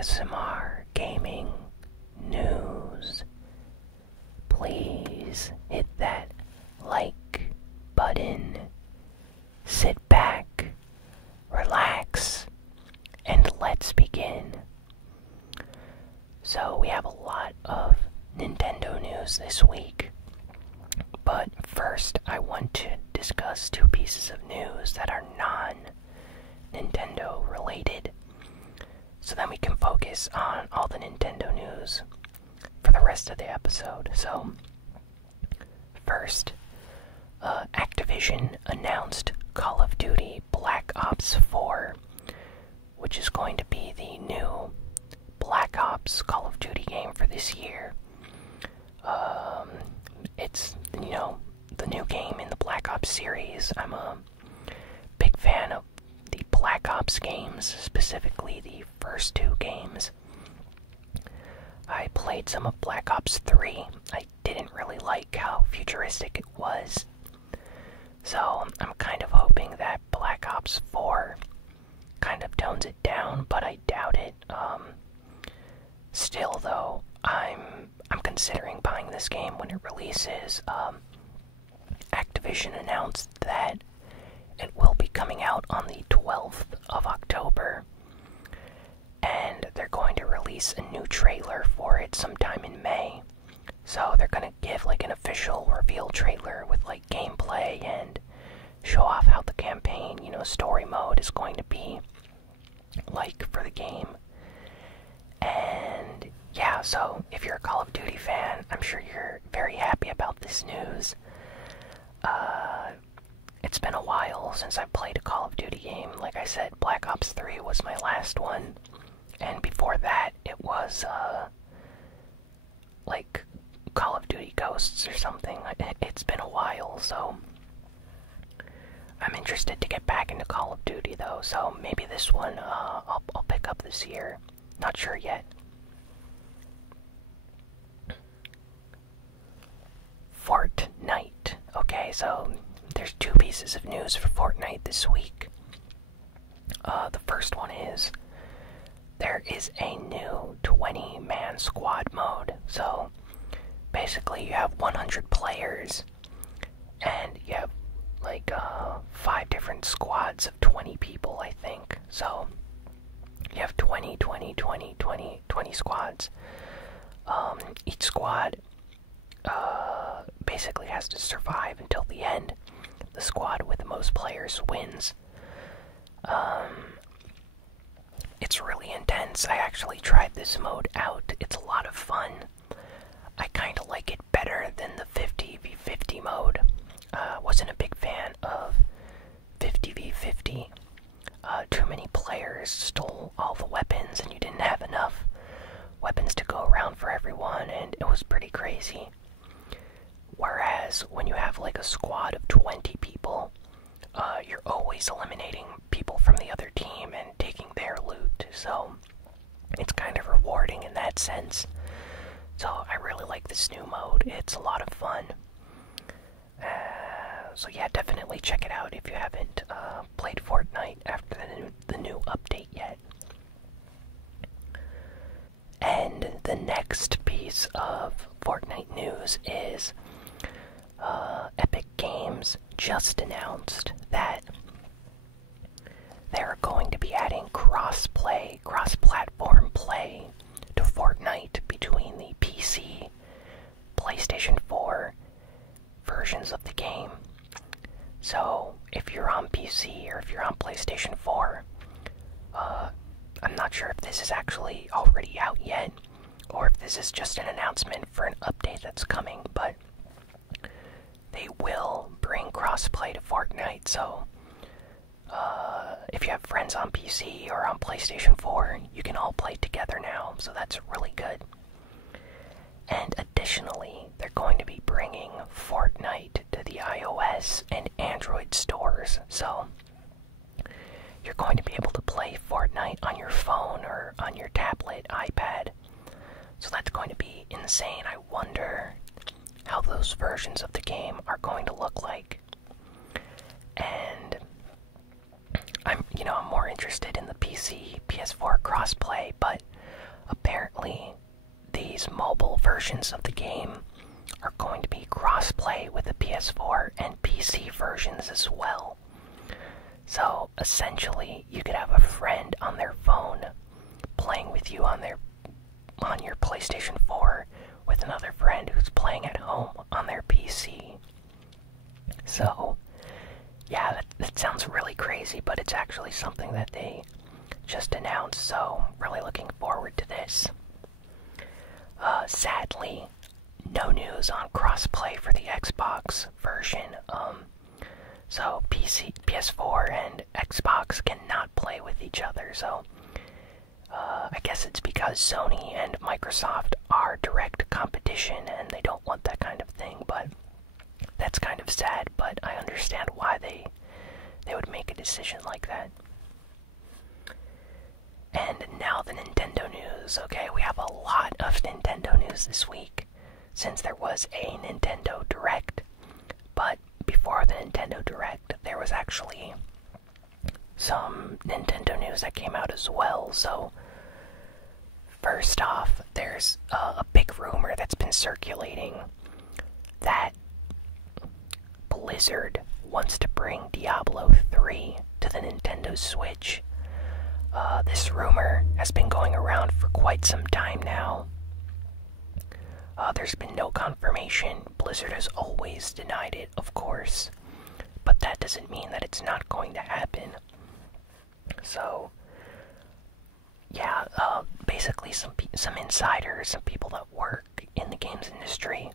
ASMR Gaming News. Please hit that like button, sit back, relax, and let's begin. So we have a lot of Nintendo news this week, but first I want to discuss two pieces of news that are non-Nintendo related, so then we can focus on all the Nintendo news for the rest of the episode. So, first, Activision announced Call of Duty Black Ops 4, which is going to be the new Black Ops Call of Duty game for this year. It's, the new game in the Black Ops series. I'm a big fan of the Black Ops games, specifically the first two games. I played some of Black Ops 3. I didn't really like how futuristic it was. So I'm kind of hoping that Black Ops 4 kind of tones it down, but I doubt it. Still though, I'm considering buying this game when it releases. Activision announced that it will be coming out on the 12th of October, and they're going to release a new trailer for it sometime in May. So they're going to give like an official reveal trailer with like gameplay and show off how the campaign, story mode is going to be like for the game. And yeah, so if you're a Call of Duty fan, I'm sure you're very happy about this news. It's been a while since I've played a Call of Duty game. Like I said, Black Ops 3 was my last one. And before that, it was, like, Call of Duty Ghosts or something. It's been a while, so I'm interested to get back into Call of Duty, though. So maybe this one, I'll pick up this year. Not sure yet. Fortnite. Okay, so there's two pieces of news for Fortnite this week. The first one is there is a new 20-man squad mode. So basically you have 100 players and you have like 5 different squads of 20 people, I think. So you have 20 squads. Each squad basically has to survive until the end. The squad with the most players wins. It's really intense. I actually tried this mode out. It's a lot of fun. I kind of like it better than the 50v50 mode. Wasn't a big fan of 50v50. Too many players stole all the weapons and you didn't have enough weapons to go around for everyone, and it was pretty crazy. Whereas when you have like a squad of 20 people, you're always eliminating people from the other team and taking their loot, so it's kind of rewarding in that sense. So I really like this new mode. It's a lot of fun. So yeah, definitely check it out if you haven't played Fortnite after the new update yet. And the next piece of Fortnite news is Epic Games just announced that they're going to be adding cross-platform play to Fortnite between the PC, PlayStation 4 versions of the game. So if you're on PC or if you're on PlayStation 4, I'm not sure if this is actually already out yet, or if this is just an announcement for an update that's coming, but they will bring crossplay to Fortnite, so if you have friends on PC or on PlayStation 4, you can all play together now, so that's really good. And additionally, they're going to be bringing Fortnite to the iOS and Android stores, so you're going to be able to play Fortnite on your phone or on your tablet, iPad. So that's going to be insane. I wonder how those versions of the game are going to look like. And I'm more interested in the PC, PS4 crossplay, but apparently these mobile versions of the game are going to be cross-play with the PS4 and PC versions as well. So essentially, you could have a friend on their phone playing with you on your PlayStation 4 with another friend who's playing at home on their PC. So, yeah, that sounds really crazy, but it's actually something that they just announced, so really looking forward to this. Sadly, no news on crossplay for the Xbox version. So PS4 and Xbox cannot play with each other, so I guess it's because Sony and Microsoft are direct competition and they don't want that kind of thing, but that's kind of sad, but I understand why they would make a decision like that. And now the Nintendo news. Okay, we have a lot of Nintendo news this week, since there was a Nintendo Direct. But before the Nintendo Direct, there was actually some Nintendo news that came out as well. So, first off, there's a big rumor that's been circulating that Blizzard wants to bring Diablo 3 to the Nintendo Switch. This rumor has been going around for quite some time now. There's been no confirmation. Blizzard has always denied it, of course, but that doesn't mean that it's not going to happen. So, yeah, basically some insiders, some people that work in the games industry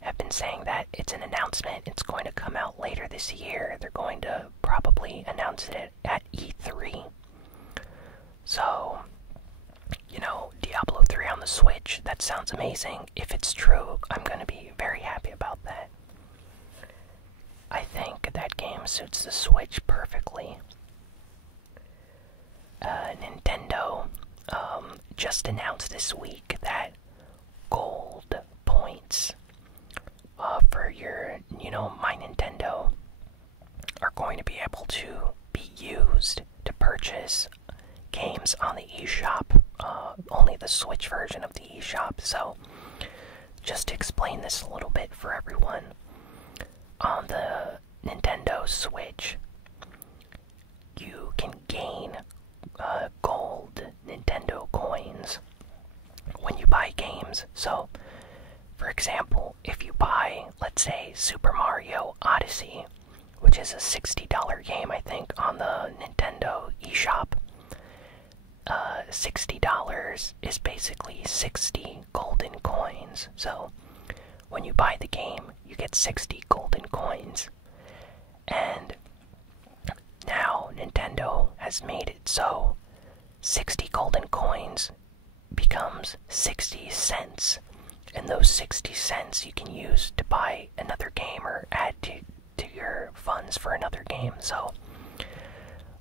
have been saying that it's an announcement. It's going to come out later this year. They're going to probably announce it at E3. So, you know, Diablo 3 on the Switch, that sounds amazing. If it's true, I'm going to be very happy about that. I think that game suits the Switch perfectly. Nintendo just announced this week that gold points for your, My Nintendo are going to be able to be used to purchase games on the eShop, only the Switch version of the eShop. So, just to explain this a little bit for everyone, on the Nintendo Switch, you can gain gold Nintendo coins when you buy games. So, for example, if you buy, let's say, Super Mario Odyssey, which is a $60 game, I think, on the Nintendo eShop, $60 is basically 60 golden coins. So, when you buy the game, you get 60 golden coins. And now Nintendo has made it so 60 golden coins becomes 60 cents. And those 60 cents you can use to buy another game or add to your funds for another game. So,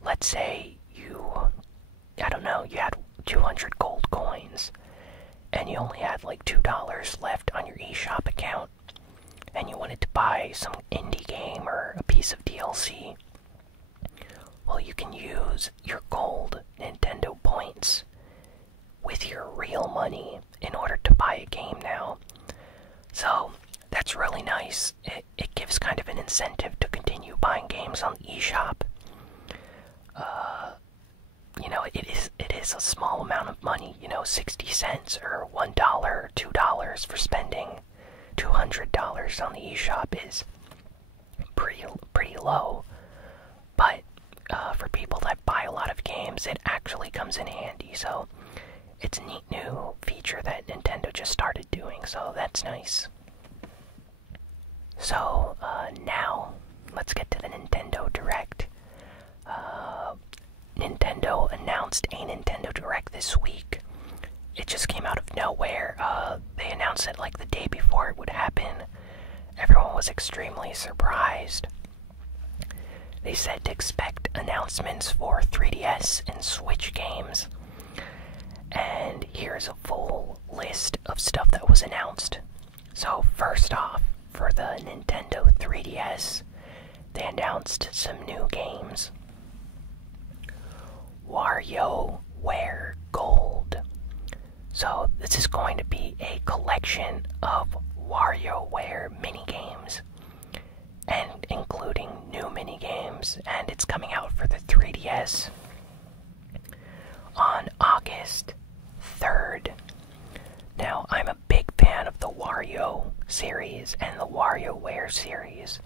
let's say you had 200 gold coins, and you only had like $2 left on your eShop account, and you wanted to buy some indie game or a piece of DLC. Well, you can use your gold Nintendo points with your real money in order to buy a game now. So, that's really nice. It gives kind of an incentive to continue buying games on the eShop. It is a small amount of money, 60 cents or $1 or $2 for spending $200 on the eShop is pretty low. But for people that buy a lot of games, it actually comes in handy. So it's a neat new feature that Nintendo just started doing, so that's nice. So now let's get to the Nintendo Direct. Nintendo announced a Nintendo Direct this week. It just came out of nowhere. They announced it like the day before it would happen. Everyone was extremely surprised. They said to expect announcements for 3DS and Switch games. And here's a full list of stuff that was announced. So first off, for the Nintendo 3DS, they announced some new games. WarioWare Gold. So this is going to be a collection of WarioWare minigames, and including new minigames, and it's coming out for the 3DS on August 3rd. Now, I'm a big fan of the Wario series and the WarioWare series,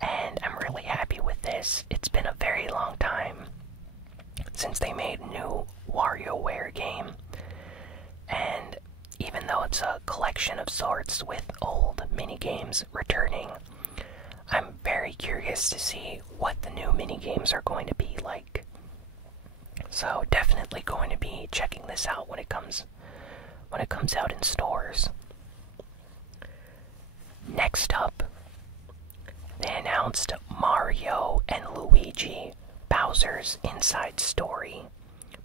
and I'm really happy with this. It's been a very long time since they made a new WarioWare game, and even though it's a collection of sorts with old minigames returning, I'm very curious to see what the new minigames are going to be like. So definitely going to be checking this out when it comes out in stores. Next up, they announced Mario and Luigi Bowser's Inside Story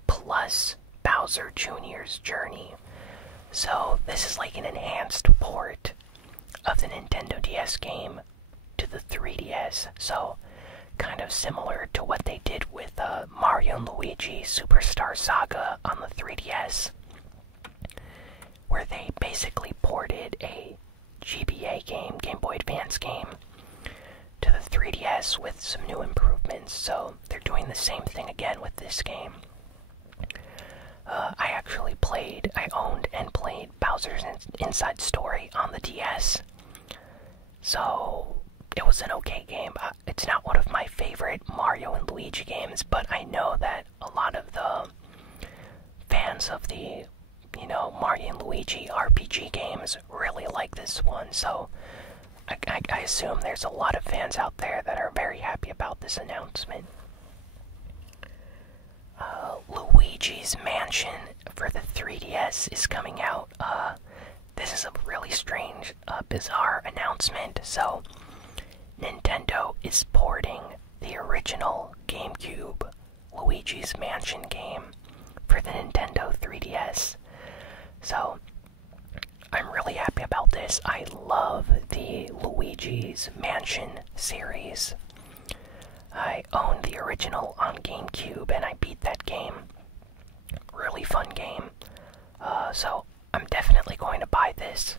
plus Bowser Jr.'s Journey. So this is like an enhanced port of the Nintendo DS game to the 3DS. So kind of similar to what they did with Mario and Luigi Superstar Saga on the 3DS, where they basically ported a GBA game, Game Boy Advance game, to the 3DS with some new improvements. So they're doing the same thing again with this game. I owned and played Bowser's Inside Story on the DS. So it was an okay game. It's not one of my favorite Mario and Luigi games, but I know that a lot of the fans of the, Mario and Luigi RPG games really like this one. So I assume there's a lot of fans out there that are very happy about this announcement. Luigi's Mansion for the 3DS is coming out. This is a really strange, bizarre announcement. So, Nintendo is porting the original GameCube Luigi's Mansion game for the Nintendo 3DS. So, I'm really happy about this. I love the Luigi's Mansion series. I owned the original on GameCube and I beat that game. Really fun game. So I'm definitely going to buy this.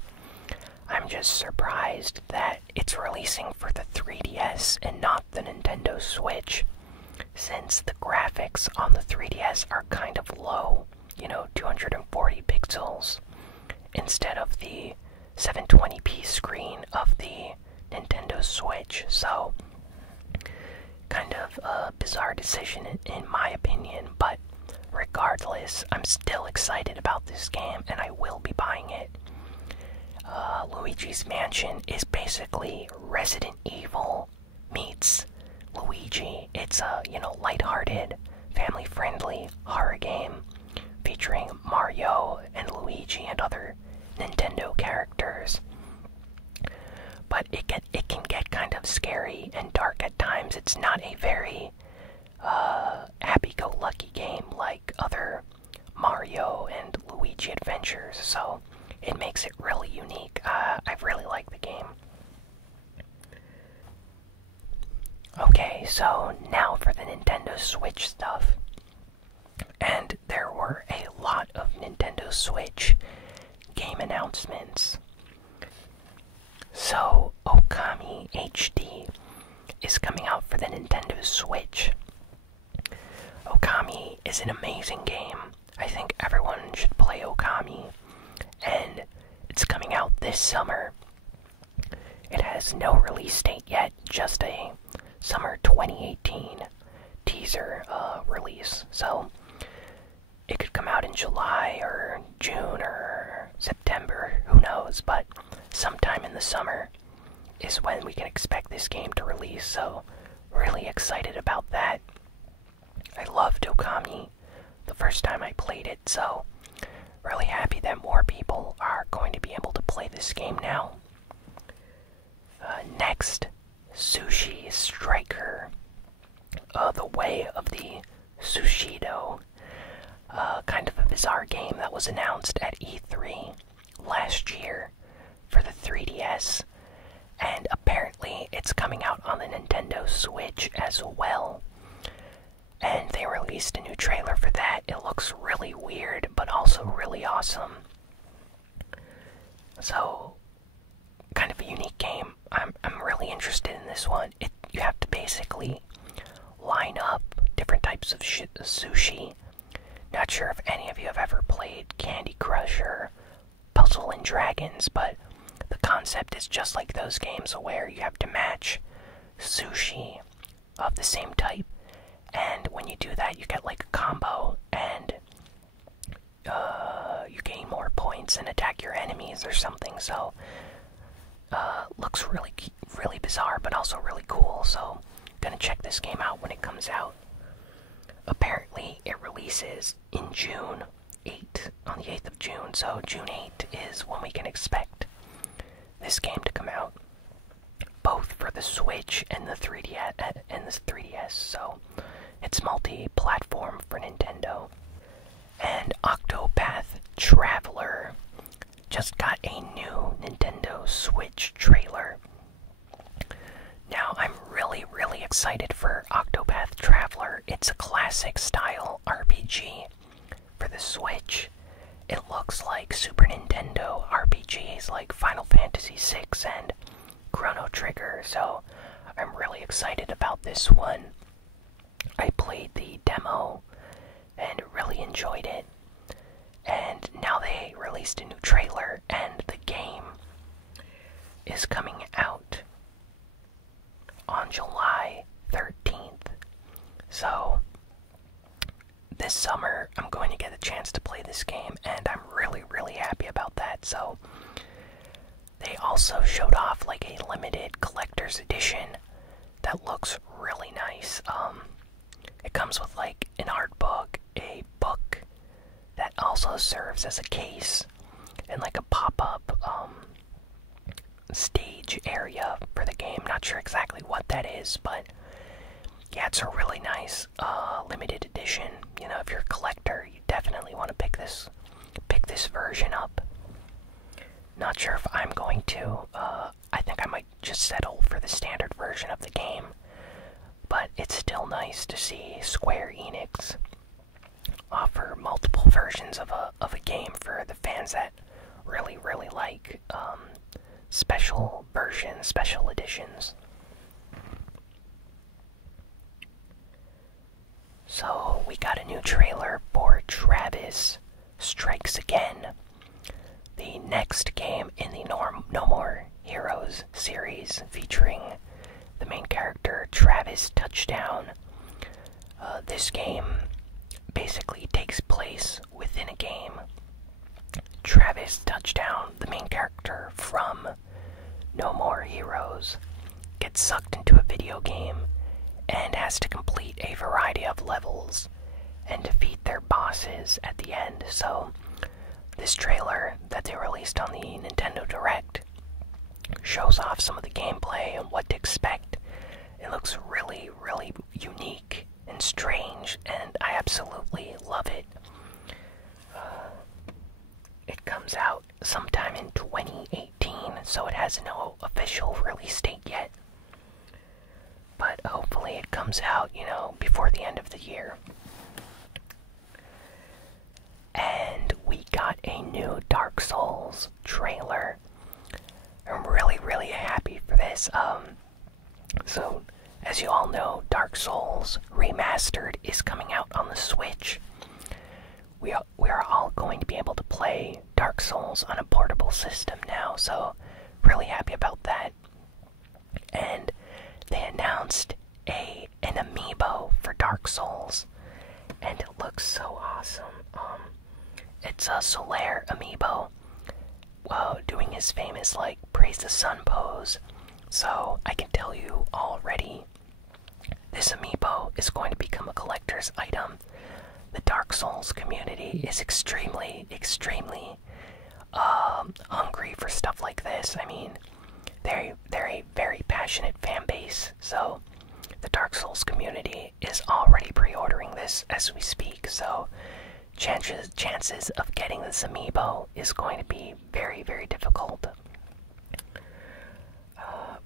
I'm just surprised that it's releasing for the 3DS and not the Nintendo Switch, since the graphics on the 3DS are kind of low, 240 pixels, instead of the 720p screen of the Nintendo Switch. So kind of a bizarre decision in my opinion, but regardless, I'm still excited about this game and I will be buying it. Luigi's Mansion is basically Resident Evil meets Luigi. It's a, lighthearted, family-friendly horror game featuring Mario and Luigi and other Nintendo characters. But it can get kind of scary and dark at times. It's not a very happy-go-lucky game like other Mario and Luigi adventures, so it makes it really unique. I really like the game. Okay, so now for the Nintendo Switch stuff. And there were a lot of Nintendo Switch game announcements. So, Okami HD is coming out for the Nintendo Switch. Okami is an amazing game. I think everyone should play Okami, and it's coming out this summer. It has no release date yet, just a summer 2018 teaser release. So it could come out in July or June or September, who knows, but sometime in the summer is when we can expect this game to release, so really excited about that. I loved Okami the first time I played it, so really happy that more people are going to be able to play this game now. Next, Sushi Striker, The Way of the Sushido. Kind of a bizarre game that was announced at E3 last year for the 3DS, and apparently it's coming out on the Nintendo Switch as well. and they released a new trailer for that. It looks really weird, but also really awesome. So, kind of a unique game. I'm really interested in this one. You have to basically line up different types of sushi. Not sure if any of you have ever played Candy Crush or Puzzle and Dragons, but the concept is just like those games where you have to match sushi of the same type, and when you do that you get like a combo, and you gain more points and attack your enemies or something. So looks really bizarre, but also really cool. So gonna check this game out when it comes out. Apparently it releases in June 8th, on the 8th of June, so June 8th is when we can expect this game to come out, both for the Switch and the 3DS, so it's multi-platform for Nintendo. And Octopath Traveler just got a new Nintendo Switch trailer. Now, I'm really excited for Octopath Traveler. It's a classic style RPG for the Switch. It looks like Super Nintendo RPGs like Final Fantasy VI and Chrono Trigger, so I'm really excited about this one. I played the demo and really enjoyed it. And now they released a new trailer, and the game is coming out on July 13th. So this summer I'm going to get a chance to play this game, and I'm really happy about that. So they also showed off like a limited collector's edition that looks really nice. It comes with like an art book, a book that also serves as a case, and like a pop-up stage area for the game. Not sure exactly what that is, but yeah, it's a really nice limited edition. You know, if you're a collector, you definitely want to pick this version up. Not sure if I'm going to. I think I might just settle for the standard version of the game, but it's still nice to see Square Enix offer multiple versions of a game for the fans that really like special versions, special editions. So we got a new trailer for Travis Strikes Again, the next game in the No More Heroes series, featuring the main character Travis Touchdown. This game basically takes place within a game. Travis Touchdown, the main character from No More Heroes, gets sucked into a video game and has to complete a variety of levels and defeat their bosses at the end. So this trailer that they released on the Nintendo Direct shows off some of the gameplay and what to expect. It looks really unique and strange, and I absolutely love it. It comes out sometime in 2018, so it has no official release date yet. But hopefully it comes out, before the end of the year. And we got a new Dark Souls trailer. I'm really happy for this. So, as you all know, Dark Souls Remastered is coming out on the Switch. We are all going to be able to play Dark Souls on a portable system now, so really happy about that. And they announced an amiibo for Dark Souls, and it looks so awesome. It's a Solaire amiibo, doing his famous praise the sun pose. So I can tell you already, this amiibo is going to become a collector's item. The Dark Souls community is extremely hungry for stuff like this. I mean, they're a very passionate fan base, so the Dark Souls community is already pre-ordering this as we speak. So chances of getting this amiibo is going to be very difficult.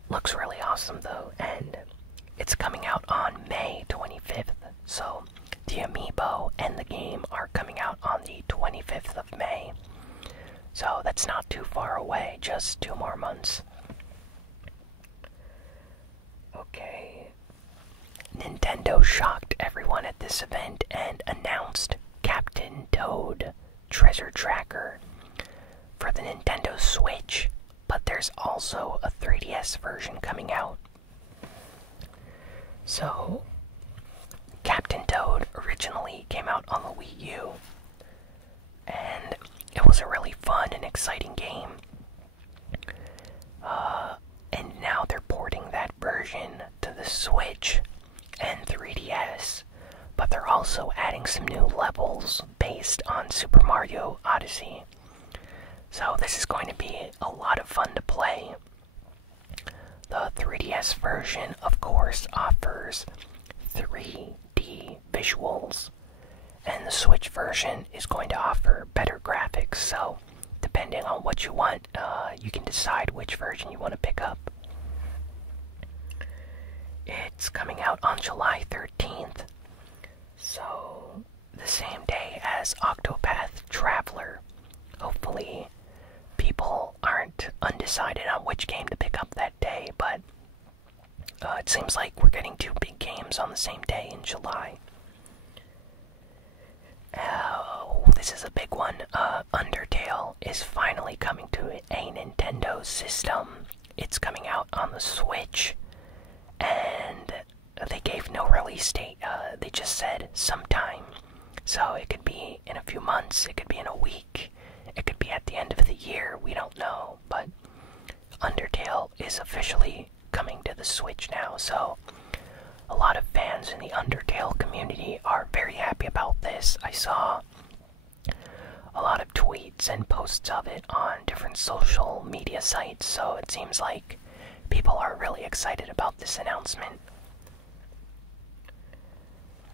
Looks really awesome though, and it's coming out on May 25th, so that's not too far away, just 2 more months. Okay. Nintendo shocked everyone at this event and announced Captain Toad Treasure Tracker for the Nintendo Switch, but there's also a 3DS version coming out. So, Captain Toad originally came out on the Wii U, and it was a really fun and exciting game. And now they're porting that version to the Switch and 3DS, but they're also adding some new levels based on Super Mario Odyssey. So this is going to be a lot of fun to play. The 3DS version, of course, offers 3D visuals, and the Switch version is going to offer better graphics, so depending on what you want, you can decide which version you want to pick up. It's coming out on July 13th, so the same day as Octopath Traveler. Hopefully, people aren't undecided on which game to pick up that day, but it seems like we're getting 2 big games on the same day in July. Oh, this is a big one. Undertale is finally coming to a Nintendo system. It's coming out on the Switch, and they gave no release date. They just said sometime. So it could be in a few months, it could be in a week, it could be at the end of the year, we don't know. But Undertale is officially coming to the Switch now, so a lot of fans in the Undertale community are very happy about this. I saw a lot of tweets and posts of it on different social media sites, so it seems like people are really excited about this announcement.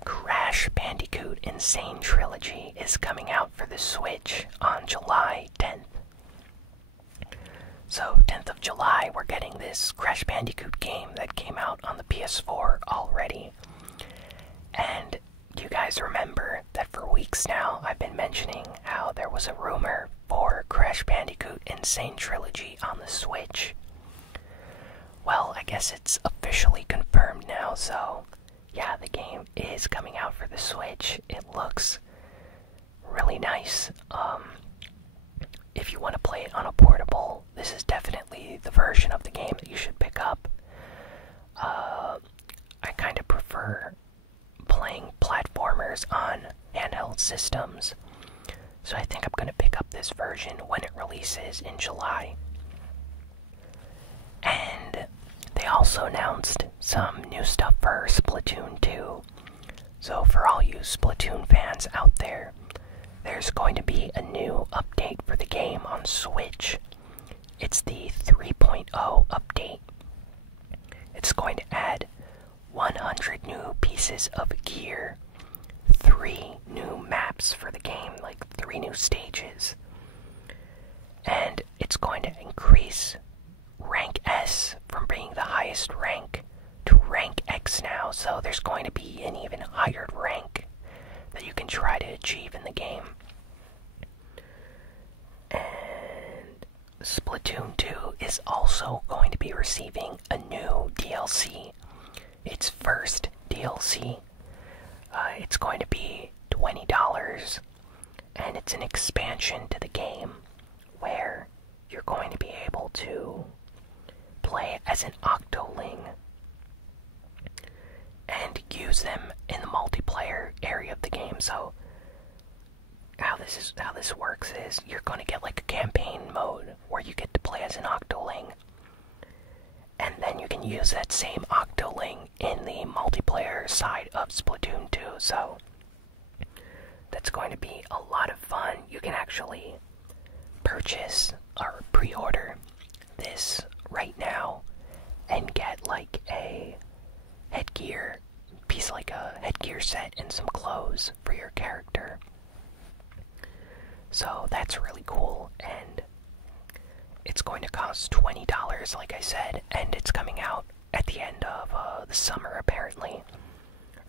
Crash Bandicoot Insane Trilogy is coming out for the Switch on July 10th. So, 10th of July, we're getting this Crash Bandicoot game that came out on the PS4 already. And you guys remember that for weeks now, I've been mentioning how there was a rumor for Crash Bandicoot Insane Trilogy on the Switch. Well, I guess it's officially confirmed now, so yeah, the game is coming out for the Switch. It looks really nice. If you want to play it on a portable, this is definitely the version of the game that you should pick up. I kind of prefer playing platformers on handheld systems, so I think I'm going to pick up this version when it releases in July. And they also announced some new stuff for Splatoon 2. So for all you Splatoon fans out there, there's going to be a new update for the game on Switch. It's the 3.0 update. It's going to add 100 new pieces of gear, 3 new maps for the game, like 3 new stages. And it's going to increase rank S from being the highest rank to rank X now, so there's going to be an even higher rank that you can try to achieve in the game. And Splatoon 2 is also going to be receiving a new DLC. Its first DLC. It's going to be $20, and it's an expansion to the game where you're going to be able to play as an Octoling and use them in the multiplayer area of the game. So how this works is you're going to get like a campaign mode where you get to play as an Octoling, and then you can use that same Octoling in the multiplayer side of Splatoon 2. So that's going to be a lot of fun. You can actually purchase or pre-order this right now and get like a headgear piece, like a headgear set and some clothes for your character. So that's really cool, and it's going to cost $20, like I said, and it's coming out at the end of the summer, apparently,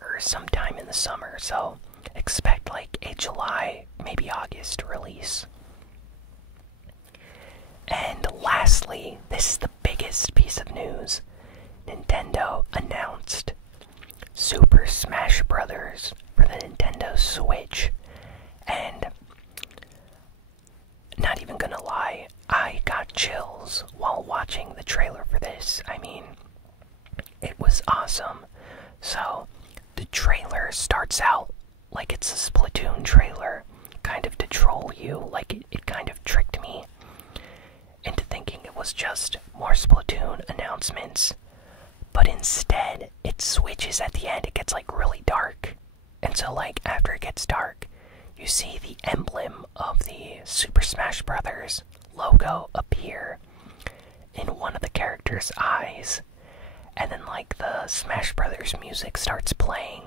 or sometime in the summer, so expect like a July, maybe August release. finally, this is the biggest piece of news. Nintendo announced Super Smash Bros. For the Nintendo Switch. And not even gonna lie, I got chills while watching the trailer for this. I mean, it was awesome. So, the trailer starts out like it's a Splatoon trailer, kind of to troll you, like it kind of tricked me into thinking it was just more Splatoon announcements. But instead, it switches at the end. It gets like really dark. And so like after it gets dark, you see the emblem of the Super Smash Bros. Logo appear in one of the characters' eyes. And then like the Smash Bros. Music starts playing.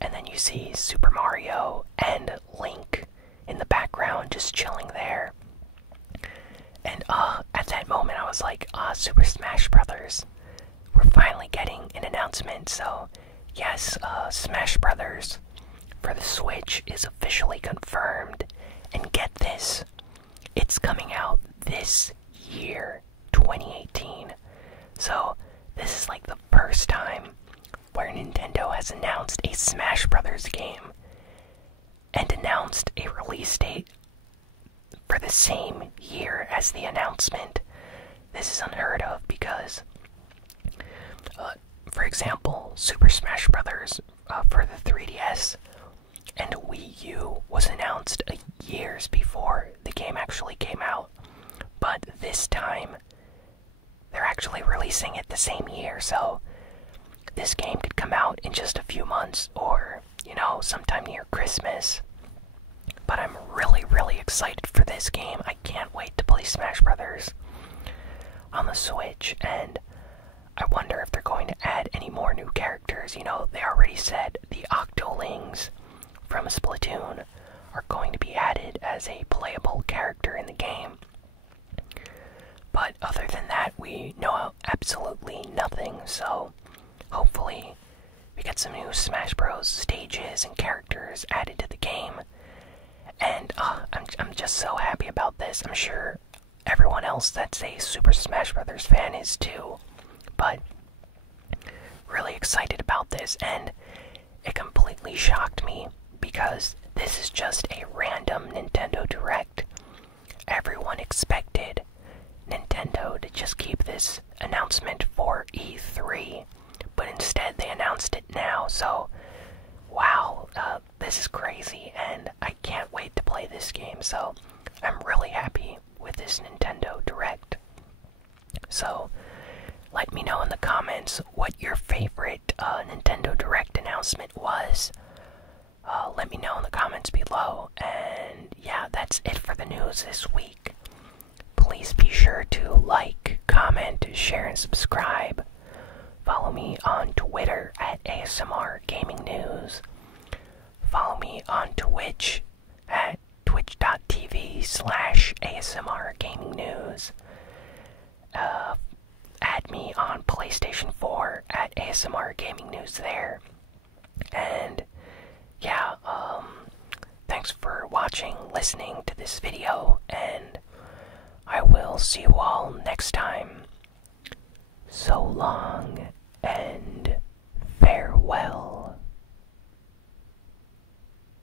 And then you see Super Mario and Link in the background just chilling there. And at that moment I was like, Super Smash Bros. We're finally getting an announcement. So yes, Smash Bros. For the Switch is officially confirmed. And get this, it's coming out this year, 2018. So this is like the first time where Nintendo has announced a Smash Bros. Game and announced a release date for the same year as the announcement. This is unheard of because, for example, Super Smash Bros. For the 3DS and Wii U was announced years before the game actually came out. But this time, they're actually releasing it the same year, so this game could come out in just a few months or, you know, sometime near Christmas. But I'm really, really excited for this game. I can't wait to play Smash Bros. On the Switch, and I wonder if they're going to add any more new characters. You know, they already said the Octolings from Splatoon are going to be added as a playable character in the game. But other than that, we know absolutely nothing, so hopefully we get some new Smash Bros. Stages and characters added to the game. And I'm just so happy about this. I'm sure everyone else that's a Super Smash Bros. Fan is too. But really excited about this, and it completely shocked me because this is just a random Nintendo Direct. Everyone expected Nintendo to just keep this announcement for E3, but instead they announced it now. So wow, this is crazy, and I can't wait to play this game. So I'm really happy with this Nintendo Direct. So let me know in the comments what your favorite Nintendo Direct announcement was. Let me know in the comments below. And yeah, that's it for the news this week. Please be sure to like, comment, share, and subscribe. Follow me on Twitter at ASMRGamingNews. Follow me on Twitch at twitch.tv/ASMRGamingNews. Add me on PlayStation 4 at ASMRGamingNews there. And yeah, thanks for watching, listening to this video, and I will see you all next time. So long.